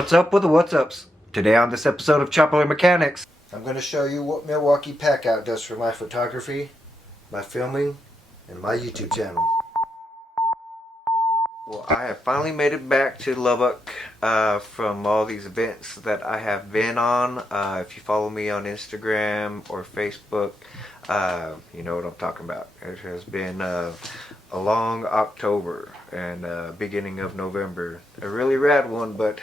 What's up with the what's ups? Today on this episode of Chopper Mechanics, I'm going to show you what Milwaukee Packout does for my photography, my filming, and my YouTube channel. Well, I have finally made it back to Lubbock from all these events that I have been on. If you follow me on Instagram or Facebook, you know what I'm talking about. It has been a long October and beginning of November. A really rad one, but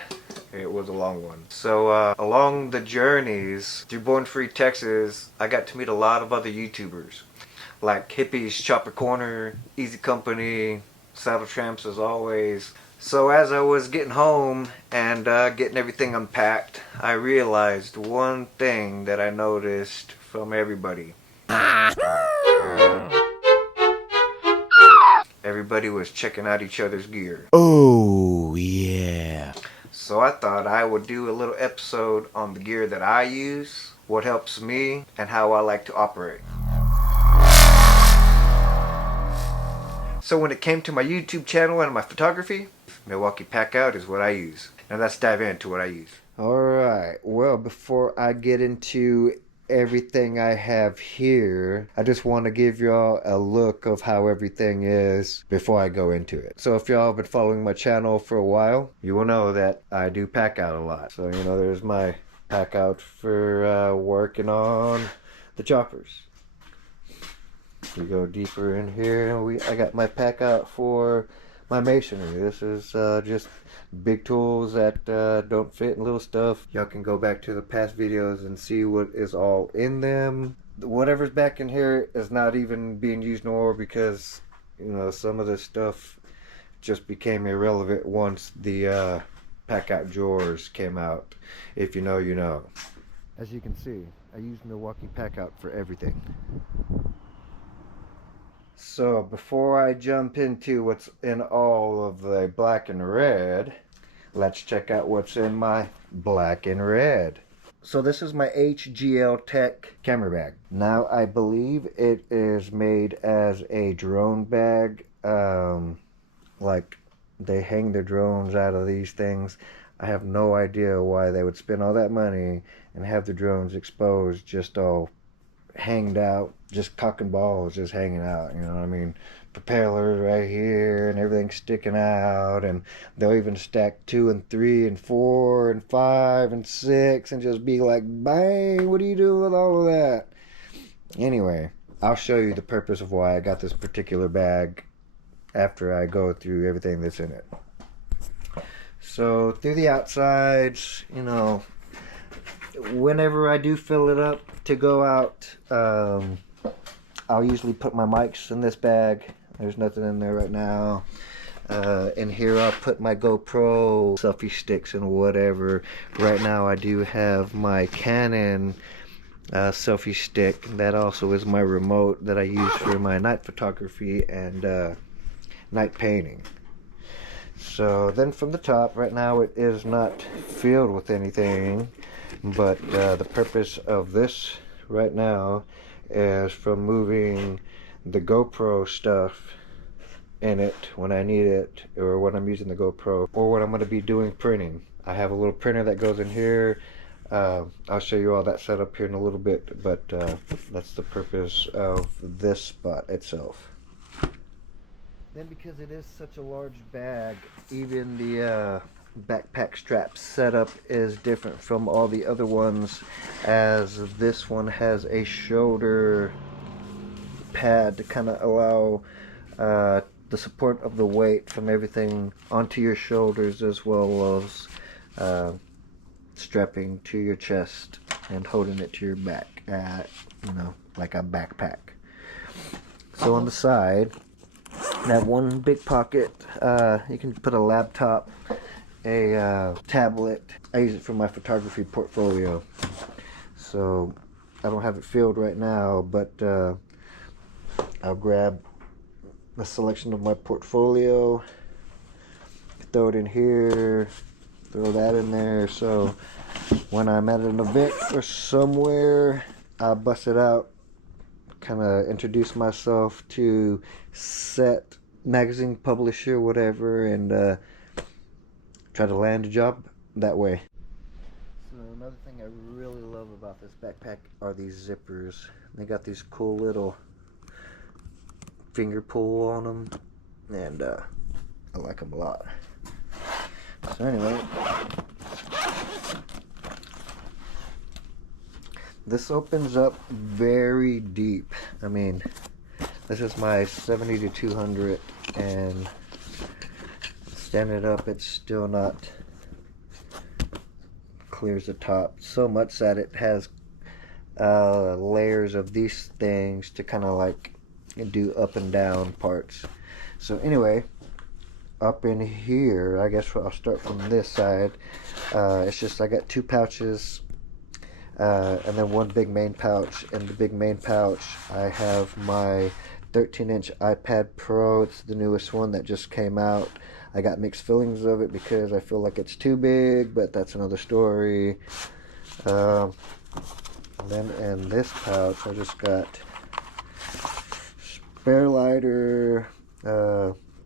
it was a long one. So along the journeys through Born Free, Texas, I got to meet a lot of other YouTubers like Hippies, Chopper Corner, Easy Company, Saddle Tramps as always. So as I was getting home and getting everything unpacked, I realized one thing that I noticed from everybody. Everybody was checking out each other's gear. Oh, yeah. So I thought I would do a little episode on the gear that I use, what helps me, and how I like to operate. So when it came to my YouTube channel and my photography, Milwaukee Packout is what I use. Now let's dive into what I use. Alright, well before I get into everything I have here, I just want to give y'all a look of how everything is before I go into it. So if y'all have been following my channel for a while, you will know that I do pack out a lot. So you know, there's my pack out for working on the choppers. We go deeper in here, and I got my pack out for my masonry. This is just big tools that don't fit in little stuff. Y'all can go back to the past videos and see what is all in them. Whatever's back in here is not even being used no more because, you know, some of this stuff just became irrelevant once the pack out drawers came out. If you know, you know. As you can see, I use Milwaukee Packout for everything. So before I jump into what's in all of the black and red, let's check out what's in my black and red. So this is my HGL Tech camera bag. Now I believe it is made as a drone bag. Like they hang their drones out of these things. I have no idea why they would spend all that money and have the drones exposed, just all hanged out, just cock and balls just hanging out, you know what I mean? Propellers right here and everything sticking out, and they'll even stack 2 and 3 and 4 and 5 and 6 and just be like, bang, what are you doing with all of that? Anyway, I'll show you the purpose of why I got this particular bag after I go through everything that's in it. So through the outsides, you know, whenever I do fill it up to go out, I'll usually put my mics in this bag. There's nothing in there right now. In here I'll put my GoPro, selfie sticks, and whatever. Right now I do have my Canon selfie stick. That also is my remote that I use for my night photography and night painting. So then from the top, right now it is not filled with anything, but the purpose of this right now is from moving the GoPro stuff in it when I need it, or when I'm using the GoPro, or when I'm going to be doing printing. I have a little printer that goes in here. I'll show you all that setup here in a little bit, but that's the purpose of this spot itself. Then because it is such a large bag, even the backpack strap setup is different from all the other ones, as this one has a shoulder pad to kind of allow the support of the weight from everything onto your shoulders, as well as strapping to your chest and holding it to your back, you know, like a backpack. So on the side, that one big pocket, you can put a laptop, a tablet. I use it for my photography portfolio. So I don't have it filled right now, but I'll grab a selection of my portfolio, throw it in here, throw that in there. So when I'm at an event or somewhere, I'll bust it out, kind of introduce myself to set, magazine publisher, whatever, and try to land a job that way. So another thing I really love about this backpack are these zippers. They got these cool little finger pull on them, and I like them a lot. So anyway, this opens up very deep. I mean, this is my 70 to 200, and standing up, it's still not clear as the top. So much that it has layers of these things to kind of like do up and down parts. So anyway, up in here, I guess I'll start from this side. It's just I got two pouches, and then one big main pouch. In the big main pouch, I have my 13-inch iPad Pro. It's the newest one that just came out. I got mixed feelings of it because I feel like it's too big, but that's another story. And then in this pouch, I just got spare lighter,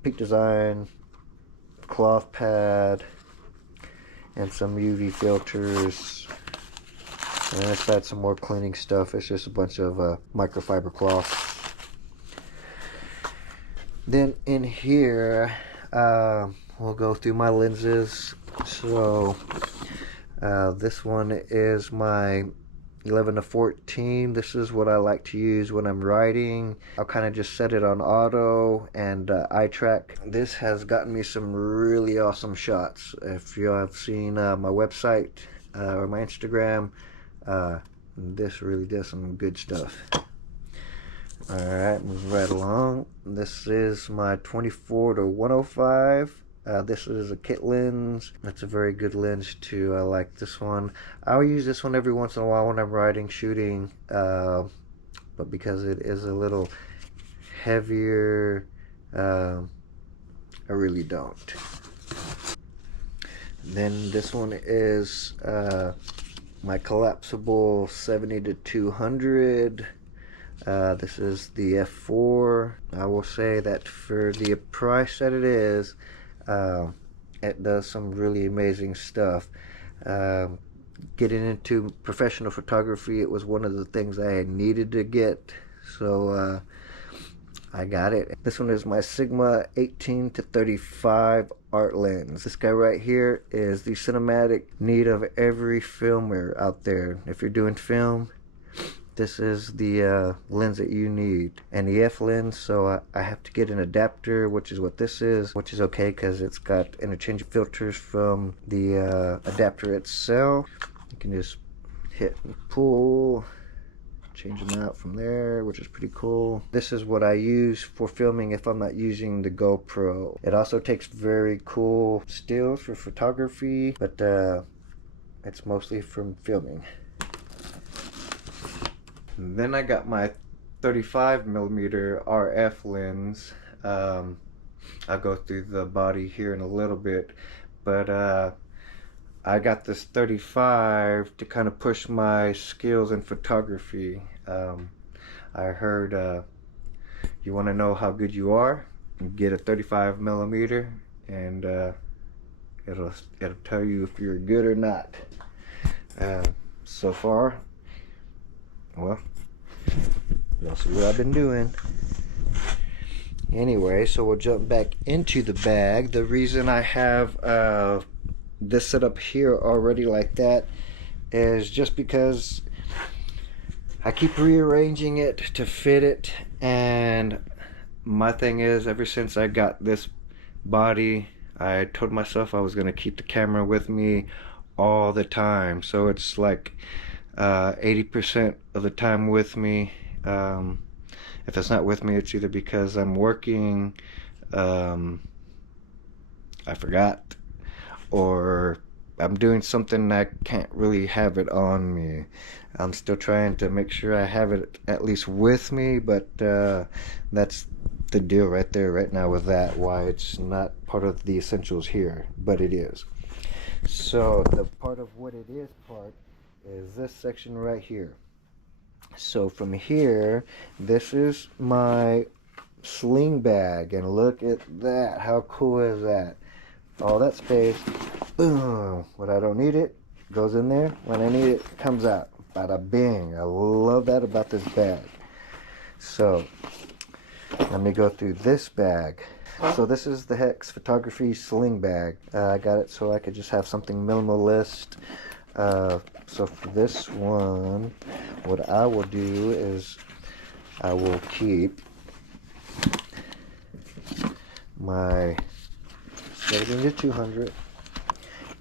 Peak Design cloth pad, and some UV filters. And inside some more cleaning stuff. It's just a bunch of microfiber cloth. Then in here, we'll go through my lenses. So this one is my 11 to 14. This is what I like to use when I'm riding. I'll kind of just set it on auto and eye track. This has gotten me some really awesome shots. If you have seen my website or my Instagram, this really does some good stuff. Alright, move right along. This is my 24 to 105. This is a kit lens. That's a very good lens too. I like this one. I'll use this one every once in a while when I'm riding, shooting, but because it is a little heavier, I really don't. Then this one is my collapsible 70 to 200. This is the F4. I will say that for the price that it is, it does some really amazing stuff. Getting into professional photography, it was one of the things I needed to get, so I got it. This one is my Sigma 18 to 35 art lens. This guy right here is the cinematic need of every filmer out there. If you're doing film, this is the lens that you need. And the F lens, so I have to get an adapter, which is what this is, which is okay because it's got interchangeable filters from the adapter itself. You can just hit and pull, change them out from there, which is pretty cool. This is what I use for filming if I'm not using the GoPro. It also takes very cool stills for photography, but it's mostly from filming. And then I got my 35mm RF lens. I'll go through the body here in a little bit, but I got this 35 to kind of push my skills in photography. I heard you want to know how good you are, get a 35mm, and it'll tell you if you're good or not. So far, well, you'll see what I've been doing. Anyway, so we'll jump back into the bag. The reason I have this set up here already like that is just because I keep rearranging it to fit it, and my thing is, ever since I got this body, I told myself I was going to keep the camera with me all the time, so it's like 80% of the time with me. If it's not with me, it's either because I'm working, I forgot, or I'm doing something I can't really have it on me. I'm still trying to make sure I have it at least with me, but that's the deal right there right now with that, why it's not part of the essentials here, but it is. So the part of what it is part is this section right here. So from here, this is my sling bag, and look at that. How cool is that? All that space, Boom. When I don't need it, goes in there. When I need it, it comes out. Bada bing. I love that about this bag. So let me go through this bag. So this is the Hex Photography Sling Bag. I got it so I could just have something minimalist. So for this one, what I will do is I will keep my 70-200,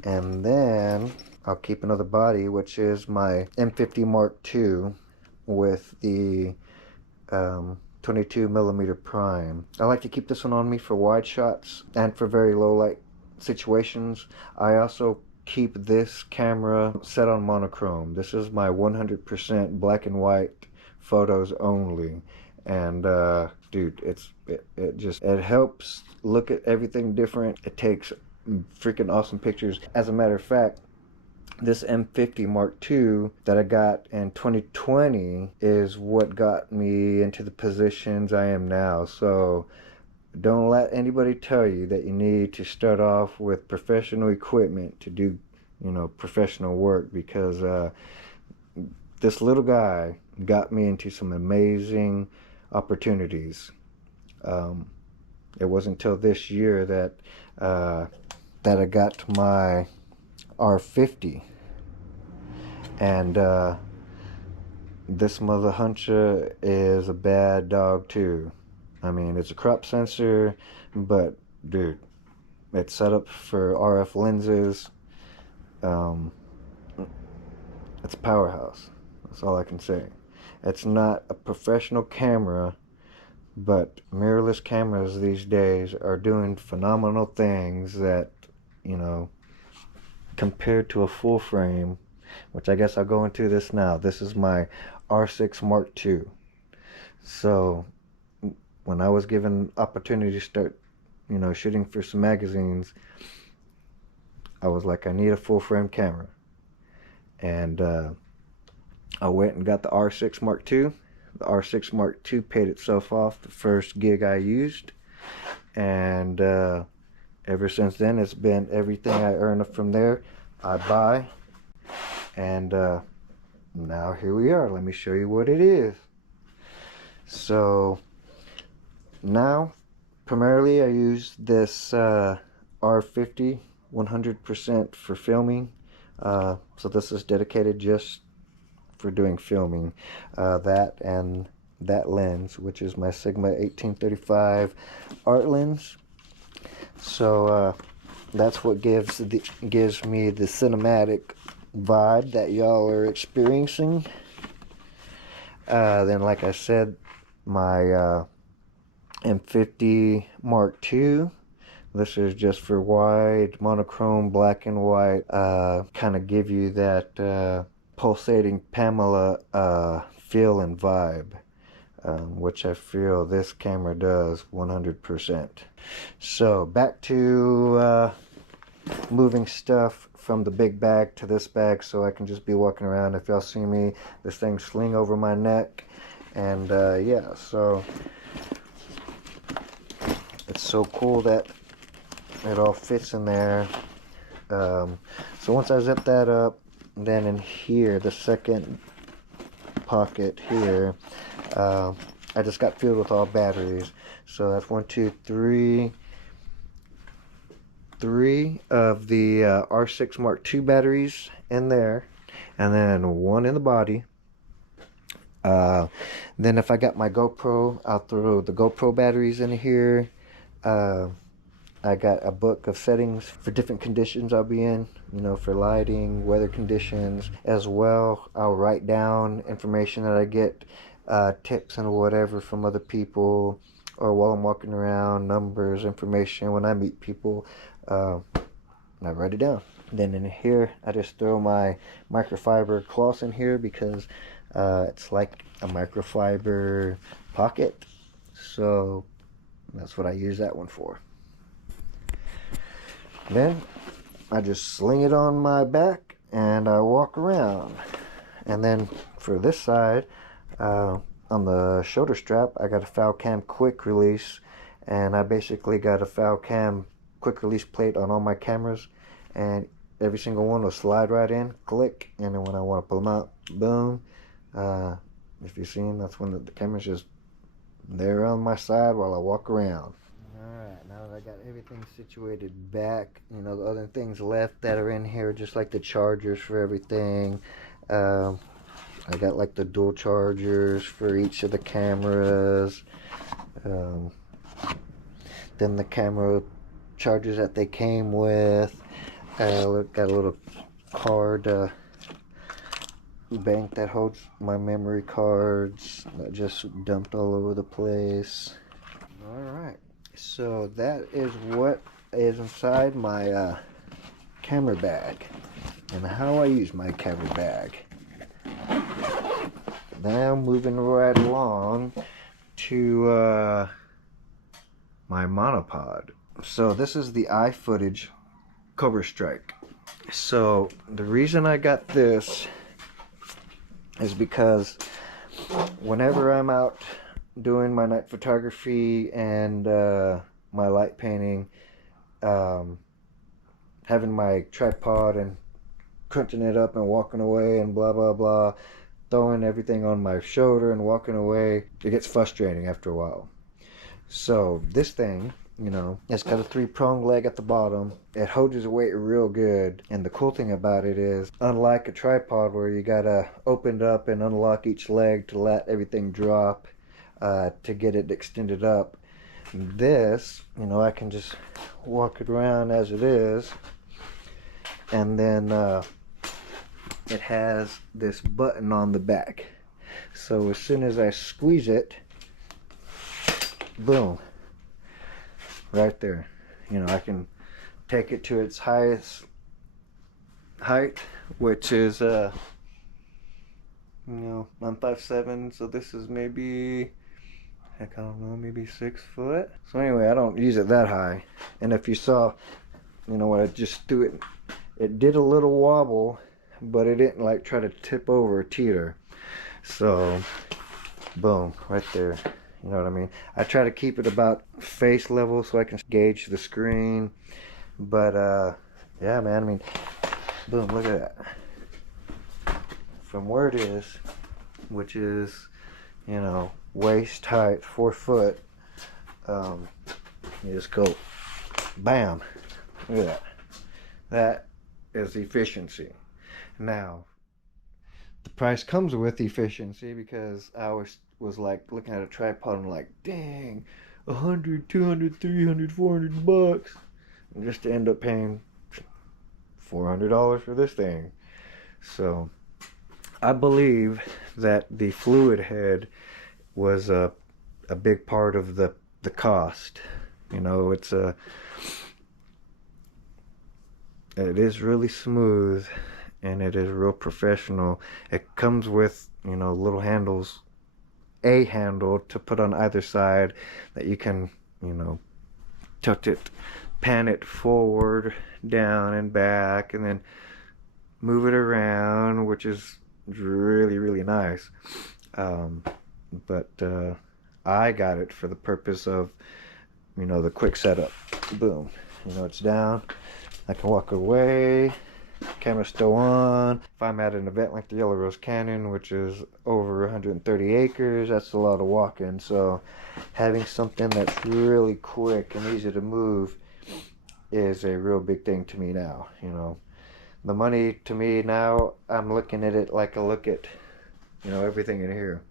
and then I'll keep another body, which is my M50 Mark II with the 22mm prime. I like to keep this one on me for wide shots and for very low light situations. I also keep this camera set on monochrome. This is my 100% black and white photos only, and dude, it helps look at everything different. It takes freaking awesome pictures. As a matter of fact, this M50 Mark II that I got in 2020 is what got me into the positions I am now. So don't let anybody tell you that you need to start off with professional equipment to do, professional work, because this little guy got me into some amazing opportunities. It wasn't until this year that I got my R50, and this mother huncher is a bad dog too. I mean, it's a crop sensor, but dude, it's set up for RF lenses. It's a powerhouse. That's all I can say. It's not a professional camera, but mirrorless cameras these days are doing phenomenal things that, compared to a full frame, which I guess I'll go into this now. This is my R6 Mark II. So when I was given opportunity to start, shooting for some magazines, I was like, I need a full frame camera. And I went and got the R6 Mark II. The R6 Mark II paid itself off the first gig I used. And ever since then, it's been everything I earn from there, I buy. And now here we are. Let me show you what it is. So now, primarily I use this R50 100% for filming. So this is dedicated just for doing filming. That and that lens, which is my Sigma 1835 art lens. So that's what gives me the cinematic vibe that y'all are experiencing. Then, like I said, my M50 Mark II. This is just for wide, monochrome, black and white. Kind of give you that pulsating Pamela feel and vibe, which I feel this camera does 100%. So back to moving stuff from the big bag to this bag, so I can just be walking around. If y'all see me, this thing sling over my neck, and yeah, so it's so cool that it all fits in there. So once I zip that up, then in here, the second pocket here, I just got filled with all batteries. So that's 1, 2, 3 of the R6 Mark II batteries in there, and then one in the body. Then if I got my GoPro, I'll throw the GoPro batteries in here. I got a book of settings for different conditions I'll be in, for lighting, weather conditions as well. I'll write down information that I get, tips and whatever from other people, or while I'm walking around, numbers, information when I meet people. I write it down. Then in here, I just throw my microfiber cloths in here because it's like a microfiber pocket. So that's what I use that one for. Then I just sling it on my back and I walk around. And then for this side, on the shoulder strap, I got a FalCam quick release, and I basically got a FalCam quick release plate on all my cameras, and every single one will slide right in, click, and then when I want to pull them out, boom. If you see them, that's when the camera's just there on my side while I walk around. Alright, now that I got everything situated back, you know, the other things left that are in here, just like the chargers for everything. I got like the dual chargers for each of the cameras. Then the camera chargers that they came with. Got a little card bank that holds my memory cards that just dumped all over the place. Alright, so that is what is inside my camera bag and how I use my camera bag. Now moving right along to my monopod. So this is the iFootage Cobra Strike. So the reason I got this is because whenever I'm out doing my night photography and my light painting, having my tripod and crunching it up and walking away and blah blah blah, throwing everything on my shoulder and walking away, it gets frustrating after a while. So this thing, you know, it's got a 3-prong leg at the bottom. It holds its weight real good, and the cool thing about it is, unlike a tripod where you gotta open it up and unlock each leg to let everything drop to get it extended up, this, you know, I can just walk it around as it is, and then it has this button on the back. So as soon as I squeeze it, boom, right there. You know, I can take it to its highest height, which is you know, I'm 5'7", so this is maybe, heck, I don't know, maybe 6 foot. So anyway, I don't use it that high. And if you saw, you know, when I just threw it, it did a little wobble, but it didn't like try to tip over or teeter. So boom, right there. You know what I mean? I try to keep it about face level so I can gauge the screen. But yeah, man, I mean, boom, look at that. From where it is, which is, you know, waist height, 4 foot, you just go bam. Look at that. That is efficiency. Now, the price comes with efficiency, because I was like looking at a tripod and like, dang, 100, 200, 300, 400 bucks, and just to end up paying $400 for this thing. So I believe that the fluid head was a big part of the cost. You know, it is really smooth, and it is real professional. It comes with, you know, little handles, a handle to put on either side that you can, you know, tilt it, pan it forward, down and back, and then move it around, which is really, really nice. But I got it for the purpose of, you know, the quick setup. Boom, you know, it's down, I can walk away, camera's still on. If I'm at an event like the Yellow Rose Canyon, which is over 130 acres, that's a lot of walking. So having something that's really quick and easy to move is a real big thing to me now. You know, the money to me now, I'm looking at it like I look at, you know, everything in here.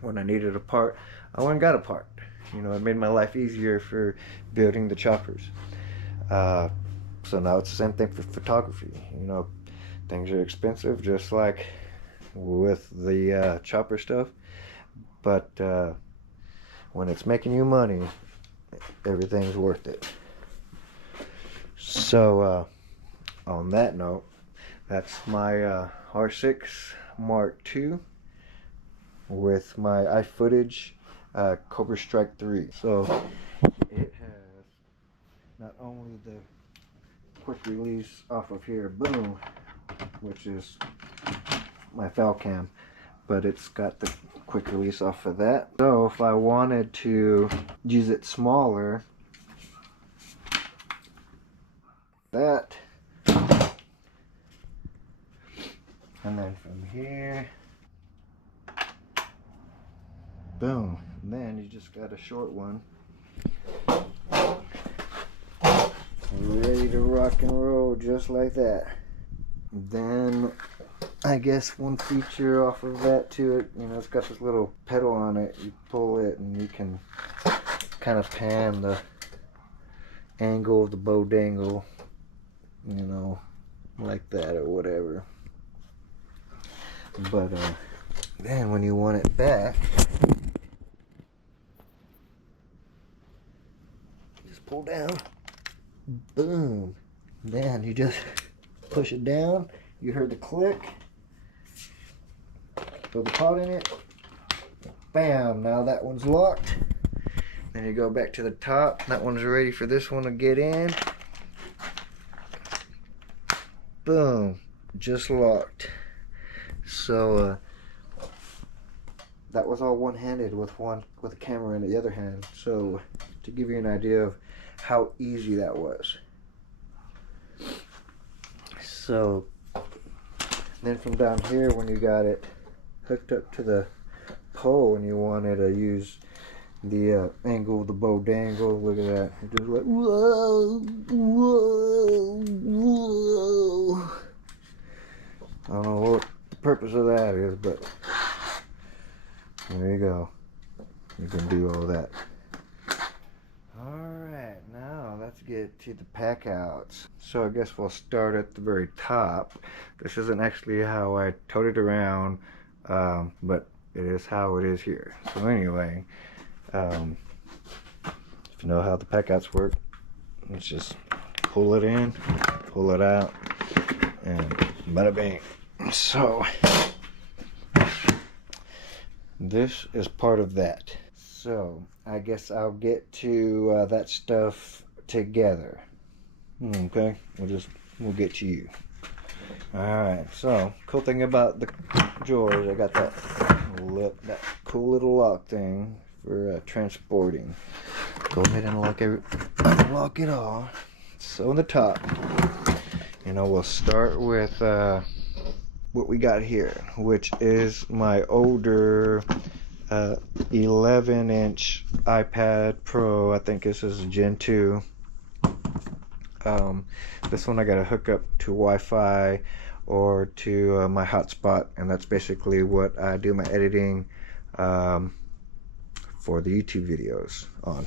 When I needed a part, I went and got a part. You know, it made my life easier for building the choppers. So now it's the same thing for photography. You know, things are expensive, just like with the chopper stuff. But when it's making you money, everything's worth it. So on that note, that's my R6 Mark II with my iFootage Cobra Strike 3. So it has not only the quick release off of here, boom, which is my foul cam, but it's got the quick release off of that. So if I wanted to use it smaller, that And then from here, boom. And then you just got a short one. Ready to rock and roll just like that. Then I guess one feature off of that too, it's got this little pedal on it. You pull it and you can kind of pan the angle of the bow dangle, like that or whatever. But then when you want it back, just pull down, boom. Then you just push it down. You heard the click. Throw the pot in it. Bam! Now that one's locked. Then you go back to the top. That one's ready for this one to get in. Boom! Just locked. So that was all one-handed with a camera in the other hand. So to give you an idea of how easy that was. So then from down here, when you got it hooked up to the pole and you wanted to use the angle of the bow dangle, look at that. It just went whoa, whoa, whoa. I don't know what the purpose of that is, but there you go. You can do all that. Alright, now let's get to the pack outs. So I guess we'll start at the very top. This isn't actually how I towed it around, but it is how it is here. So anyway, if you know how the pack outs work, let's just pull it in, pull it out, and bada bing. So this is part of that. So I guess I'll get to that stuff together. Okay, we'll get to you. Alright, so cool thing about the drawers, I got that cool little lock thing for transporting. Go ahead and unlock it all. So on the top, we'll start with what we got here, which is my older 11-inch iPad Pro. I think this is Gen 2. This one I got to hook up to Wi-Fi or to my hotspot, and that's basically what I do my editing for the YouTube videos on.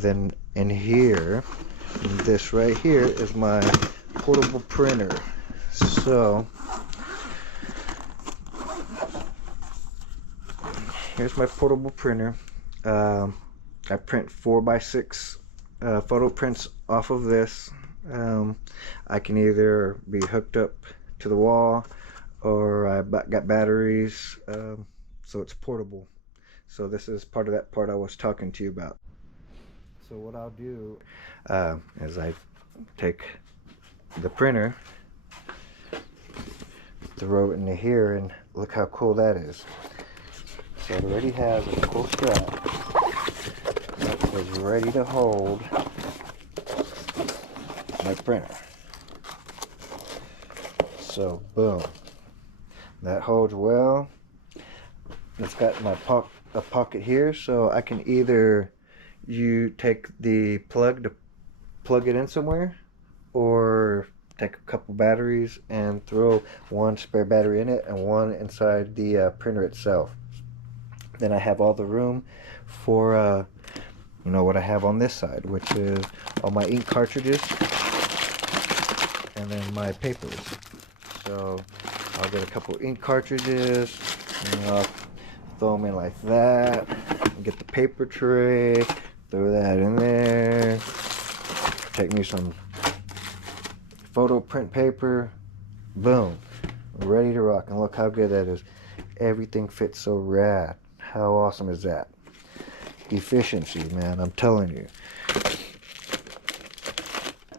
Then in here, this right here is my portable printer. So here's my portable printer. I print 4x6 photo prints off of this. I can either be hooked up to the wall, or I got batteries, so it's portable. So this is part of that part I was talking to you about. So what I'll do is I take the printer, throw it into here, and look how cool that is. So it already has a cool strap that is ready to hold my printer. So boom, that holds well. It's got my a pocket here, so I can either take the plug to plug it in somewhere, or take a couple batteries and throw one spare battery in it and one inside the printer itself. Then I have all the room for what I have on this side, which is all my ink cartridges and then my papers. So I'll get a couple ink cartridges and I'll throw them in like that. Get the paper tray, throw that in there. Take me some photo print paper. Boom, ready to rock. And look how good that is. Everything fits so rad. How awesome is that? Efficiency, man, I'm telling you.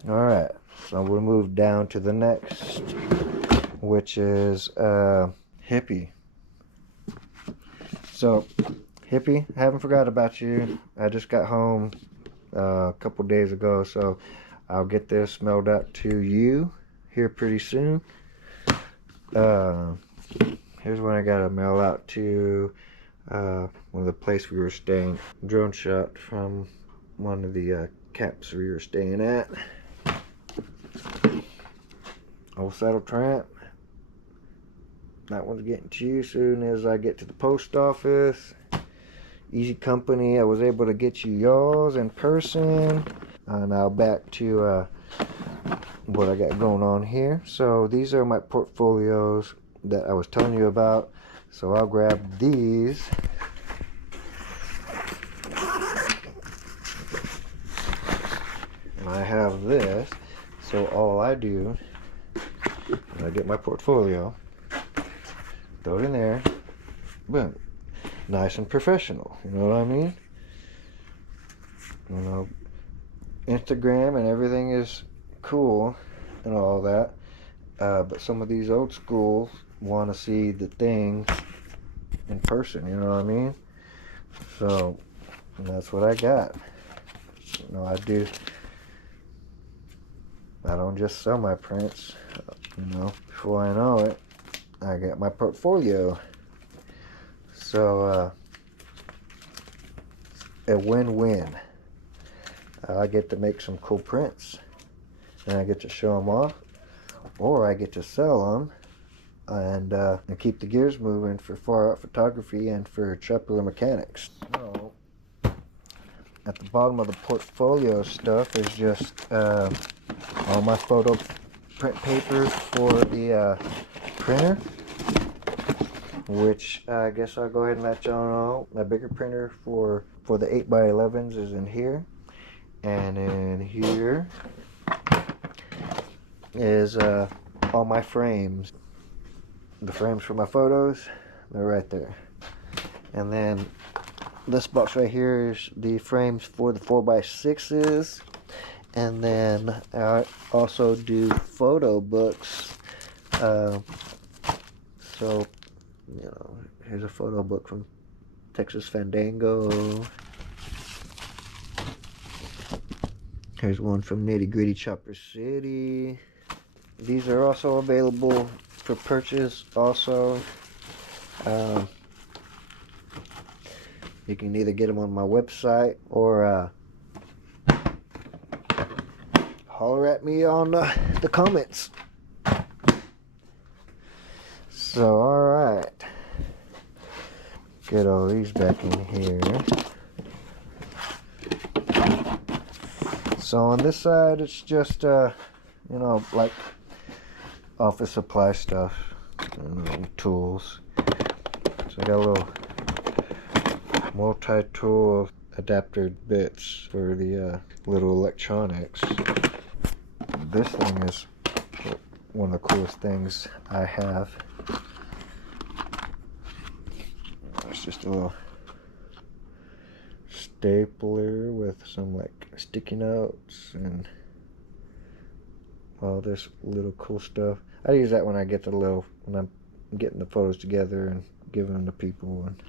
Alright, so we'll move down to the next, which is Hippie. So Hippie, I haven't forgot about you. I just got home a couple days ago, so I'll get this mailed out to you here pretty soon. Here's one I gotta mail out to one of the place we were staying. Drone shot from one of the camps we were staying at. Old saddle tramp. That one's getting to you soon as I get to the post office. Easy Company, I was able to get you y'all's in person. Now back to what I got going on here. So these are my portfolios that I was telling you about. So I'll grab these. And I have this. So all I do, when I get my portfolio, throw it in there, boom. Nice and professional, you know what I mean? You know, Instagram and everything is cool and all that, but some of these old schools want to see the things in person, you know what I mean? So that's what I got. You know, I don't just sell my prints, you know. Before I know it, I got my portfolio. So a win-win. I get to make some cool prints and I get to show them off, or I get to sell them and keep the gears moving for far out photography and for Chapular mechanics. So at the bottom of the portfolio stuff is just all my photo print papers for the printer, which I guess I'll go ahead and let y'all know. My bigger printer for the 8x11s is in here, and in here is all my frames. The frames for my photos, they're right there. And then this box right here is the frames for the 4x6s. And then I also do photo books. So, you know, here's a photo book from Texas Fandango. Here's one from Nitty Gritty Chopper City. These are also available for purchase also. You can either get them on my website or holler at me on the comments. So, alright. Get all these back in here. So on this side, it's just, you know, like office supply stuff, you know, tools. So I got a little multi-tool adapter bits for the little electronics. This thing is one of the coolest things I have. It's just a little stapler with some like sticky notes and all this little cool stuff. I use that when I get when I'm getting the photos together and giving them to people and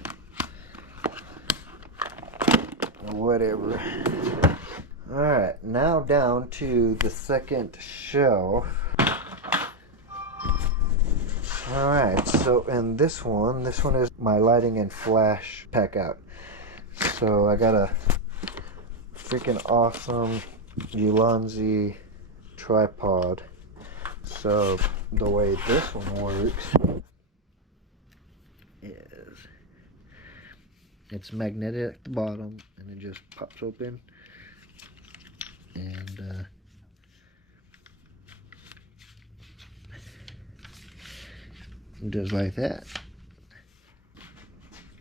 whatever. Alright, now down to the second shelf. Alright, so in this one is my lighting and flash pack out. So I got a freaking awesome Ulanzi tripod. So the way this one works is it's magnetic at the bottom and it just pops open and just like that.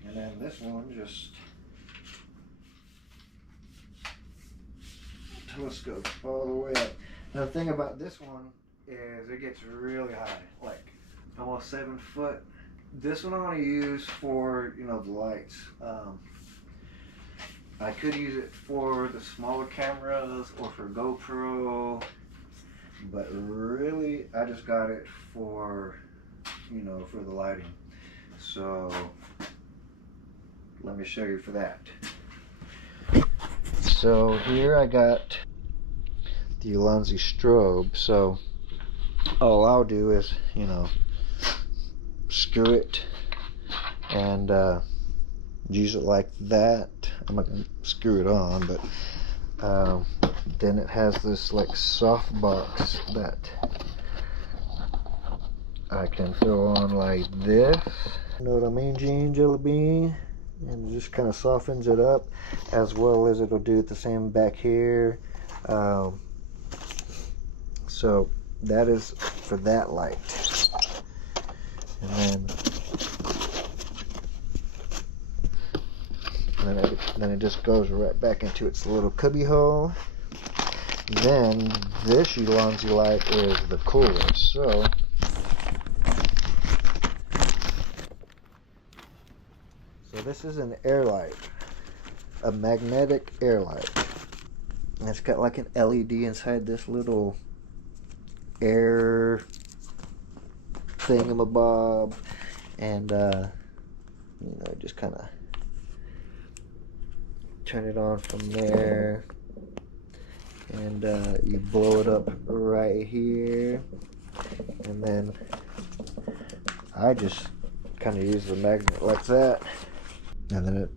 And then this one just telescopes all the way up. Now the thing about this one is it gets really high, like almost 7 foot. This one I want to use for, you know, the lights. I could use it for the smaller cameras or for GoPro, but really I just got it for, you know, for the lighting. So let me show you for that. So here I got the Ulanzi strobe. So all I'll do is, you know, screw it and use it like that. I'm not gonna screw it on, but then it has this like soft box that I can throw on like this. You know what I mean, Gene Jelly Bean? And it just kind of softens it up, as well as it'll do the same back here. So that is for that light. And then it just goes right back into its little cubby hole. Then this Ulanzi light is the coolest. So this is an air light, a magnetic air light. And it's got like an LED inside this little air thingamabob, and you know, just kind of turn it on from there, and you blow it up right here, and then I just kind of use the magnet like that, and then it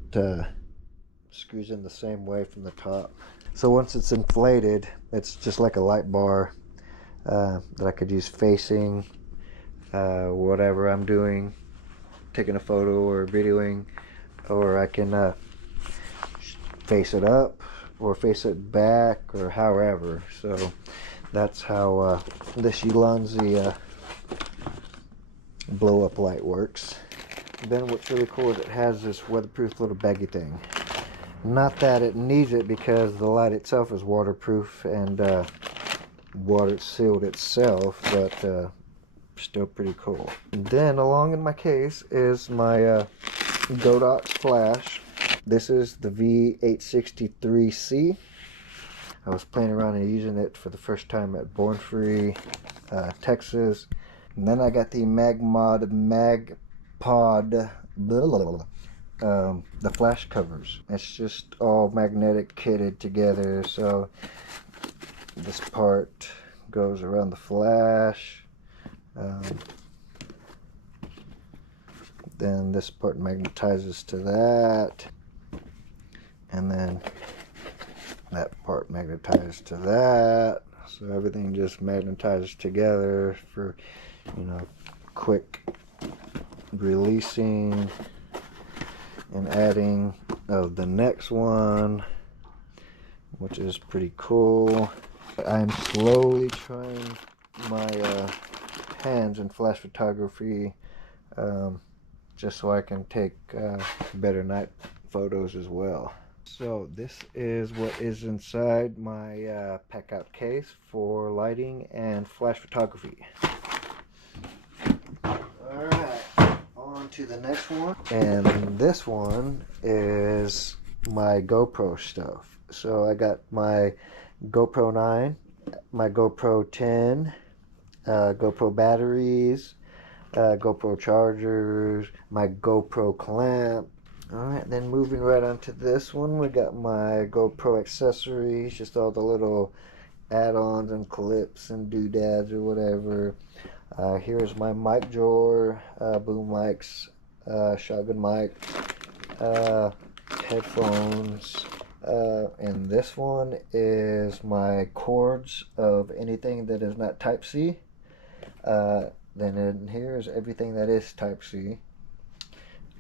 screws in the same way from the top. So once it's inflated, it's just like a light bar that I could use facing whatever I'm doing, taking a photo or videoing, or I can face it up or face it back, or however. So that's how this Ulanzi blow up light works. Then what's really cool is it has this weatherproof little baggy thing. Not that it needs it, because the light itself is waterproof and water sealed itself, but still pretty cool. And then along in my case is my Godox flash. This is the V863C. I was playing around and using it for the first time at Born Free, Texas. And then I got the Magpod, the flash covers. It's just all magnetic kitted together. So this part goes around the flash. Then this part magnetizes to that, and then that part magnetizes to that. So everything just magnetizes together for, you know, quick releasing and adding of the next one, which is pretty cool. I'm slowly trying my hands in flash photography, just so I can take better night photos as well. So this is what is inside my Packout case for lighting and flash photography. Alright, on to the next one. And this one is my GoPro stuff. So I got my GoPro 9, my GoPro 10, GoPro batteries, GoPro chargers, my GoPro clamp. Alright, then moving right on to this one, we got my GoPro accessories, just all the little add-ons and clips and doodads or whatever. Here's my mic drawer, boom mics, shotgun mic, headphones, and this one is my cords of anything that is not Type-C. Then in here is everything that is Type-C.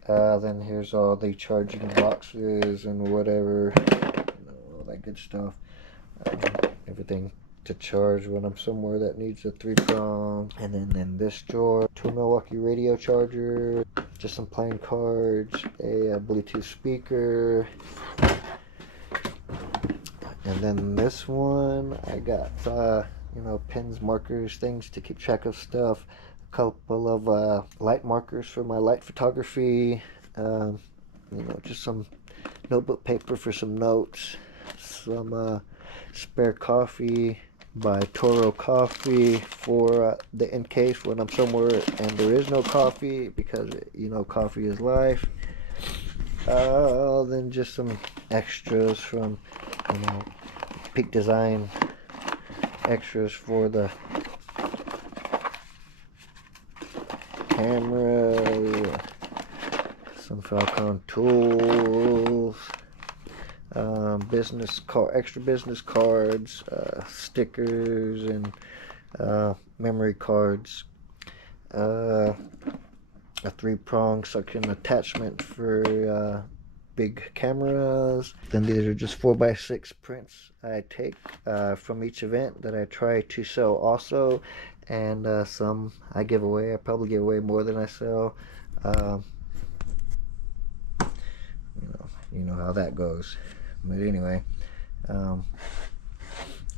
Then here's all the charging boxes and whatever, you know, all that good stuff. Everything to charge when I'm somewhere that needs a 3-prong. And then in this drawer, 2 Milwaukee radio charger, just some playing cards, a Bluetooth speaker. And then this one, I got you know, pens, markers, things to keep track of stuff. A couple of light markers for my light photography. You know, just some notebook paper for some notes. Some spare coffee by Toro Coffee for the in case when I'm somewhere and there is no coffee, because, you know, coffee is life. Then just some extras from, you know, Peak Design extras for the camera, some Falcon tools, extra business cards, stickers, and memory cards, a 3-prong suction attachment for big cameras. Then these are just 4x6 prints I take from each event that I try to sell also, and some I give away. I probably give away more than I sell. You know how that goes. But anyway,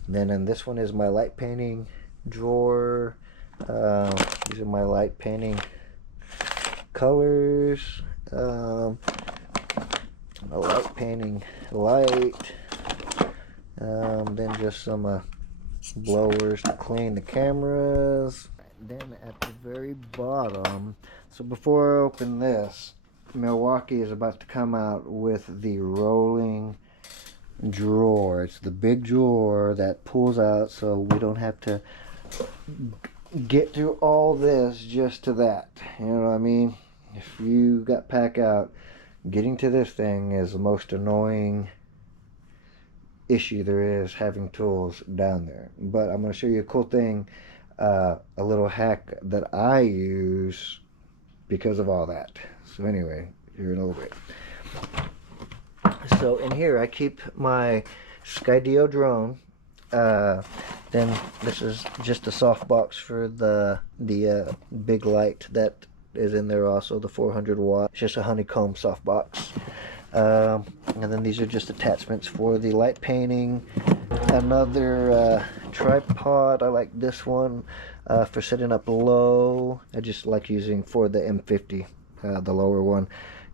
then and this one is my light painting drawer. These are my light painting colors. A light painting light, then just some blowers to clean the cameras. Then at the very bottom, so before I open this, Milwaukee is about to come out with the rolling drawer. It's the big drawer that pulls out, so we don't have to get through all this just to that. You know what I mean? If you got Packout, getting to this thing is the most annoying issue there is, having tools down there. But I'm going to show you a cool thing, a little hack that I use because of all that. So anyway, here in a little bit. So in here I keep my Skydio drone. Then this is just a soft box for the big light that is in there also, the 400 watt. It's just a honeycomb softbox. And then these are just attachments for the light painting. Another tripod. I like this one for setting up low. I just like using for the M50, the lower one.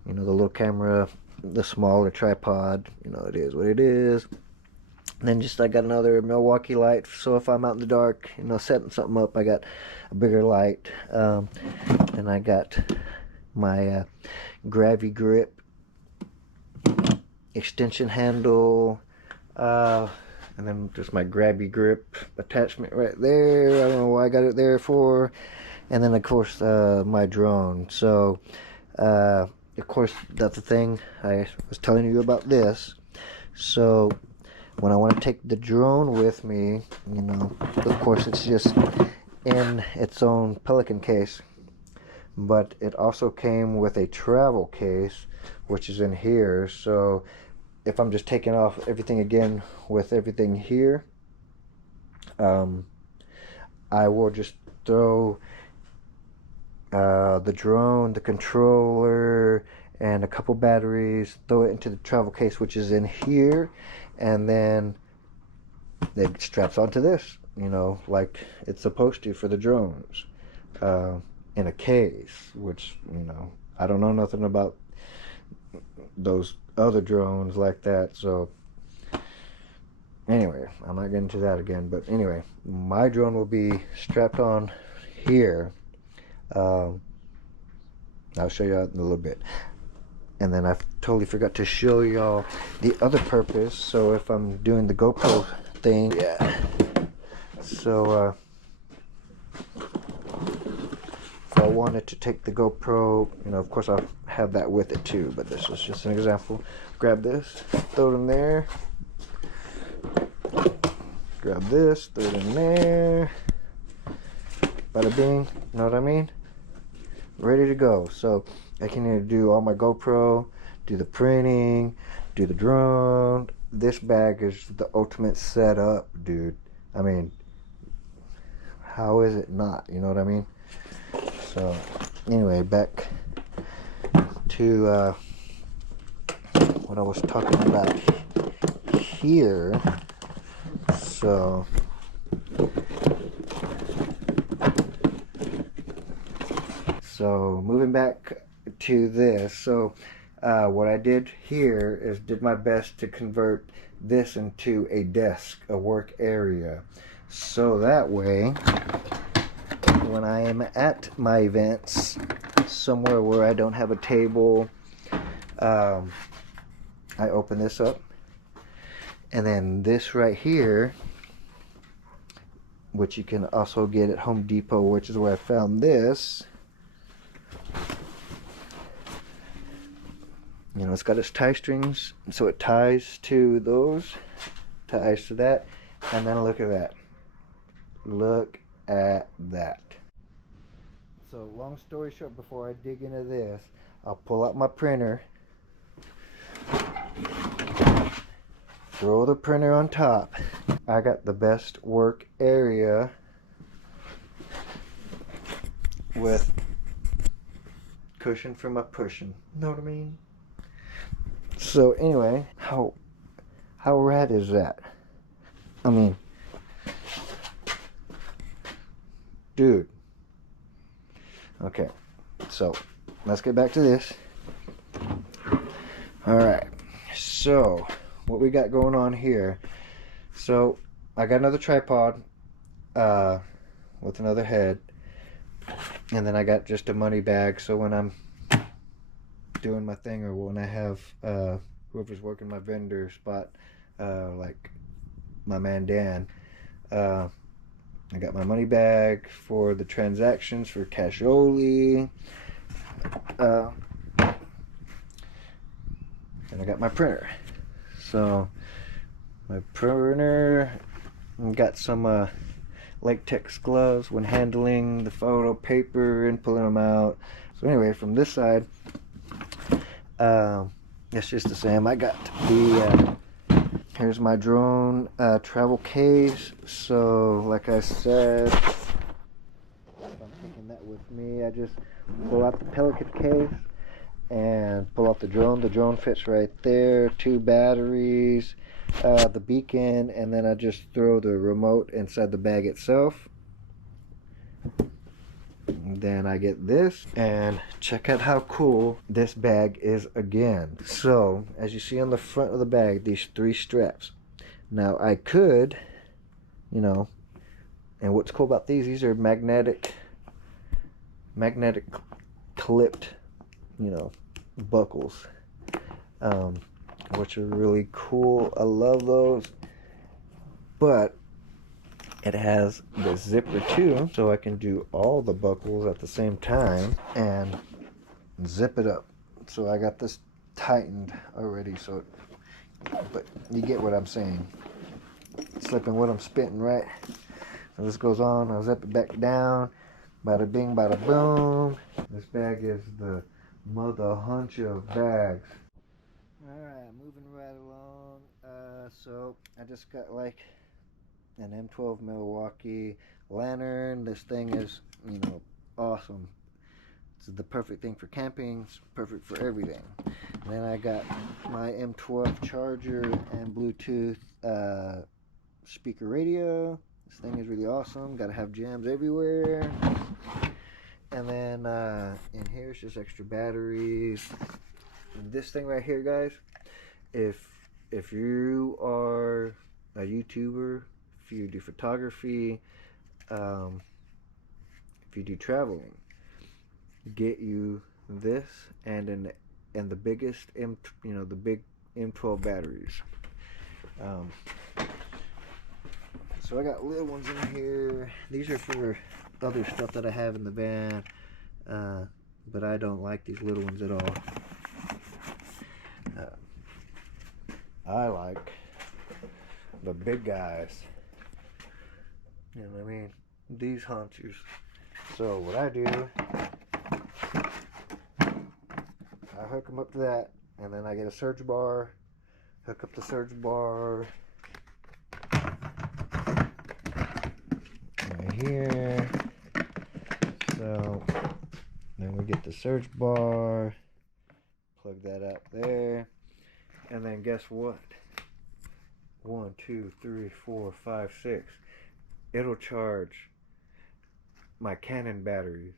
You know, the little camera, the smaller tripod. You know, it is what it is. And then just I got another Milwaukee light, so if I'm out in the dark, you know, setting something up, I got a bigger light. And I got my Gravy Grip extension handle, and then just my Grabby Grip attachment right there. I don't know why I got it there for. And then of course my drone. So of course that's the thing I was telling you about this. So when I want to take the drone with me, you know, of course it's just in its own Pelican case, but it also came with a travel case, which is in here. So if I'm just taking off everything again with everything here, I will just throw the drone, the controller, and a couple batteries, throw it into the travel case, which is in here, and then it straps onto this, you know, like it's supposed to for the drones, in a case, which, you know, I don't know nothing about those other drones like that. So anyway, I'm not getting to that again, but anyway, my drone will be strapped on here. I'll show you out in a little bit. And then I totally forgot to show y'all the other purpose. So if I'm doing the GoPro thing, yeah. So if I wanted to take the GoPro, you know, of course I'll have that with it too, but this is just an example. Grab this, throw it in there. Grab this, throw it in there. Bada bing, you know what I mean? Ready to go. So I can either do all my GoPro, do the printing, do the drone. This bag is the ultimate setup, dude. I mean, how is it not? You know what I mean? So anyway, back to what I was talking about here. So moving back to this, so what I did here is did my best to convert this into a desk, a work area, so that way when I am at my events somewhere where I don't have a table, I open this up, and then this right here, which you can also get at Home Depot, which is where I found this. You know, it's got its tie strings, so it ties to those, ties to that, and then look at that. Look at that. So long story short, before I dig into this, I'll pull out my printer, throw the printer on top. I got the best work area with cushion for my pushing. Know what I mean? So anyway, how rad is that? I mean, dude. Okay, so let's get back to this. Alright, so what we got going on here. So I got another tripod with another head, and then I got just a money bag, so when I'm doing my thing, or when I have whoever's working my vendor spot, like my man Dan, I got my money bag for the transactions for cashioli, and I got my printer. So my printer, got some latex gloves when handling the photo paper and pulling them out. So anyway, from this side, it's just the same. I got the here's my drone travel case. So like I said, if I'm taking that with me, I just pull out the Pelican case and pull out the drone. The drone fits right there, 2 batteries, the beacon, and then I just throw the remote inside the bag itself. Then I get this, and check out how cool this bag is again. So as you see on the front of the bag, these 3 straps. Now I could, you know, and what's cool about these are magnetic clipped, you know, buckles, which are really cool. I love those. But it has the zipper too, so I can do all the buckles at the same time and zip it up. So I got this tightened already, so but you get what I'm saying. Slipping what I'm spitting, right? So this goes on, I'll zip it back down. Bada bing, bada boom. This bag is the mother hunch of bags. Alright, moving right along. So I just got like an M12 Milwaukee lantern. This thing is, you know, awesome. It's the perfect thing for camping. It's perfect for everything. And then I got my M12 charger and Bluetooth speaker radio. This thing is really awesome. Gotta have jams everywhere. And then in here is just extra batteries. And this thing right here, guys, if you are a YouTuber, if you do photography, if you do traveling, get you this and the biggest the big M12 batteries. So I got little ones in here. These are for other stuff that I have in the van, but I don't like these little ones at all. I like the big guys. You know what I mean? These hunchers. So what I do, I hook them up to that, and then I get a surge bar, hook up the surge bar right here. So then we get the surge bar, plug that up there, and then guess what? 1, 2, 3, 4, 5, 6. It'll charge my Canon batteries.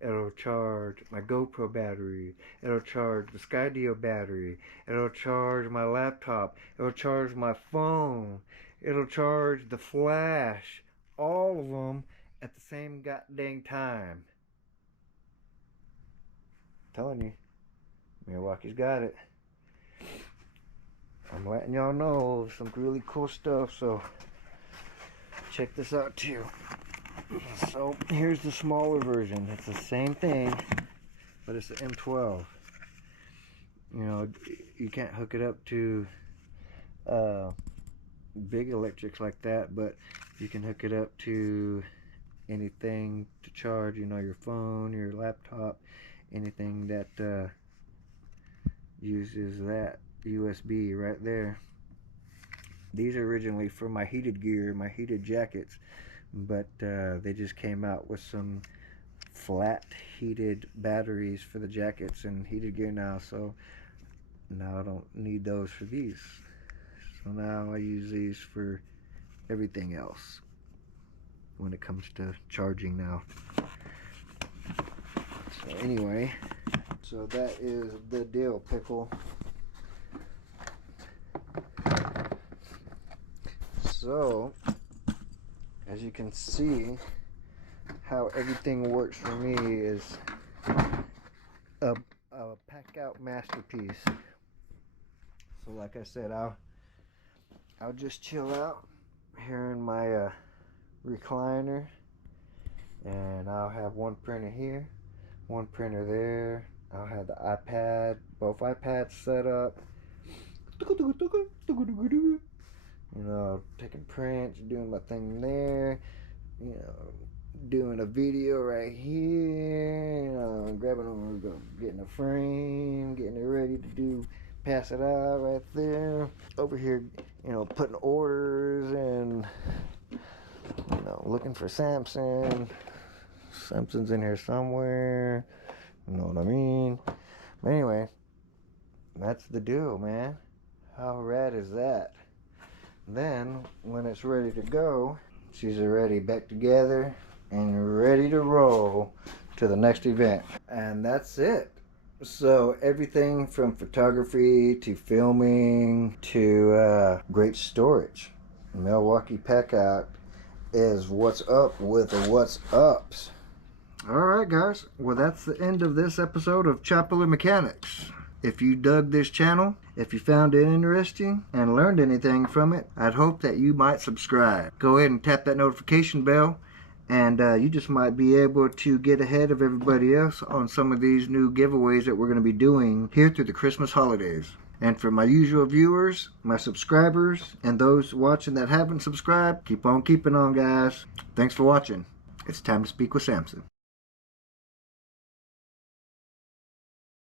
It'll charge my GoPro battery. It'll charge the Skydio battery. It'll charge my laptop. It'll charge my phone. It'll charge the flash. All of them at the same goddamn time. I'm telling you, Milwaukee's got it. I'm letting y'all know some really cool stuff, so check this out too. So here's the smaller version. It's the same thing, but it's the M12. You know, you can't hook it up to big electrics like that, but you can hook it up to anything to charge, you know, your phone, your laptop, anything that uses that USB right there. These are originally for my heated gear, my heated jackets, but they just came out with some flat heated batteries for the jackets and heated gear now, so now I don't need those for these. So now I use these for everything else when it comes to charging now. So anyway, so that is the deal, Pickle. So as you can see, how everything works for me is a Packout masterpiece. So like I said, I'll just chill out here in my recliner, and I'll have one printer here, one printer there. I'll have the iPad, both iPads set up. You know, taking prints, doing my thing there. You know, doing a video right here. You know, grabbing them, getting a frame, getting it ready to do. Pass it out right there. Over here, you know, putting orders and, you know, looking for Samson. Samson's in here somewhere. You know what I mean? But anyway, that's the deal, man. How rad is that? Then, when it's ready to go, she's already back together and ready to roll to the next event. And that's it. So everything from photography to filming to great storage. Milwaukee Packout is what's up with the what's ups. Alright guys, well that's the end of this episode of Chopper Mechanics. If you dug this channel, if you found it interesting and learned anything from it, I'd hope that you might subscribe. Go ahead and tap that notification bell, and you just might be able to get ahead of everybody else on some of these new giveaways that we're going to be doing here through the Christmas holidays. And for my usual viewers, my subscribers, and those watching that haven't subscribed, keep on keeping on, guys. Thanks for watching. It's time to speak with Samson.